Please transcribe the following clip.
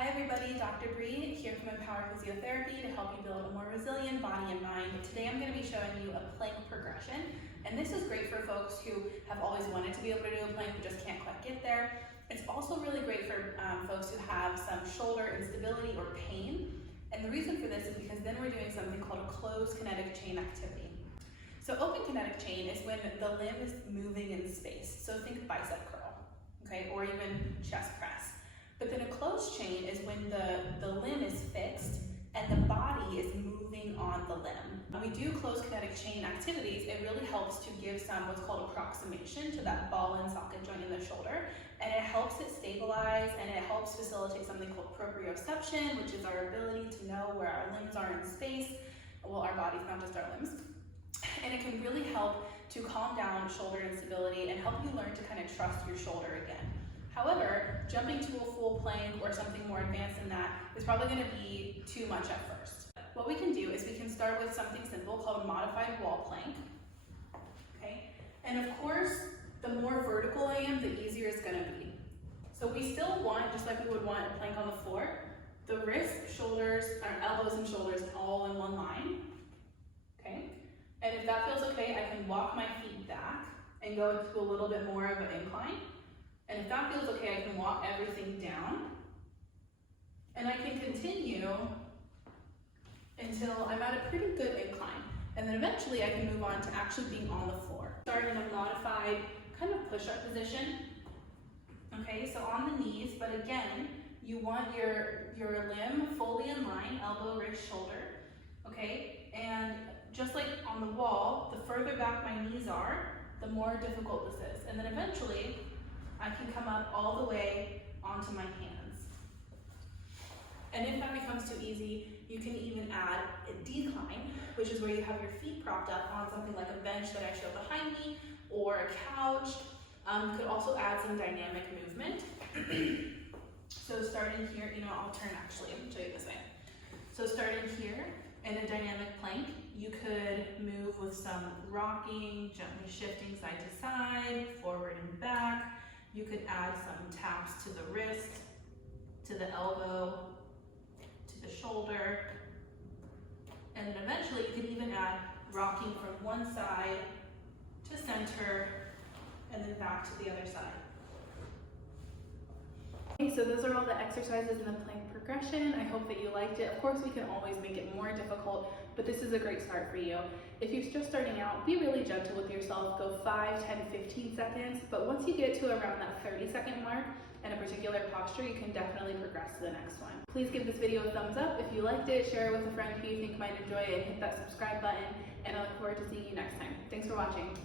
Hi everybody, Dr. Bree here from Empower Physiotherapy to help you build a more resilient body and mind. Today I'm going to be showing you a plank progression, and this is great for folks who have always wanted to be able to do a plank but just can't quite get there. It's also really great for folks who have some shoulder instability or pain, and the reason for this is because then we're doing something called a closed kinetic chain activity. So open kinetic chain is when the limb is moving in space, so think bicep curl, okay, or even chest press. But then a closed chain is when the limb is fixed and the body is moving on the limb. When we do closed kinetic chain activities, it really helps to give some what's called approximation to that ball and socket joint in the shoulder, and it helps it stabilize, and it helps facilitate something called proprioception, which is our ability to know where our limbs are in space, well, our bodies, not just our limbs. And it can really help to calm down shoulder instability and help you learn to kind of trust your shoulder again. However, jumping to a full plank or something more advanced than that is probably going to be too much at first. What we can do is we can start with something simple called a modified wall plank. Okay? And of course, the more vertical I am, the easier it's going to be. So we still want, just like we would want a plank on the floor, the wrists, shoulders, our elbows and shoulders all in one line. Okay? And if that feels okay, I can walk my feet back and go into a little bit more of an incline. And if that feels okay, I can walk everything down. And I can continue until I'm at a pretty good incline. And then eventually I can move on to actually being on the floor. Start in a modified kind of push-up position. Okay, so on the knees, but again, you want your limb fully in line, elbow, wrist, shoulder. Okay, and just like on the wall, the further back my knees are, the more difficult this is. And then eventually, I can come up all the way onto my hands. And if that becomes too easy, you can even add a decline, which is where you have your feet propped up on something like a bench that I showed behind me, or a couch. You could also add some dynamic movement. So starting here, I'll turn actually, I'll show you this way. So starting here in a dynamic plank, you could move with some rocking, gently shifting side to side, forward and back. You could add some taps to the wrist, to the elbow, to the shoulder, and then eventually you could even add rocking from one side to center and then back to the other side. Okay, so those are all the exercises in the plank progression. I hope that you liked it. Of course, we can always make it more difficult, but this is a great start for you. If you're just starting out, be really gentle with yourself. Go 5, 10, 15 seconds, but once you get to around that 30-second mark in a particular posture, you can definitely progress to the next one. Please give this video a thumbs up if you liked it, share it with a friend who you think might enjoy it, hit that subscribe button, and I look forward to seeing you next time. Thanks for watching.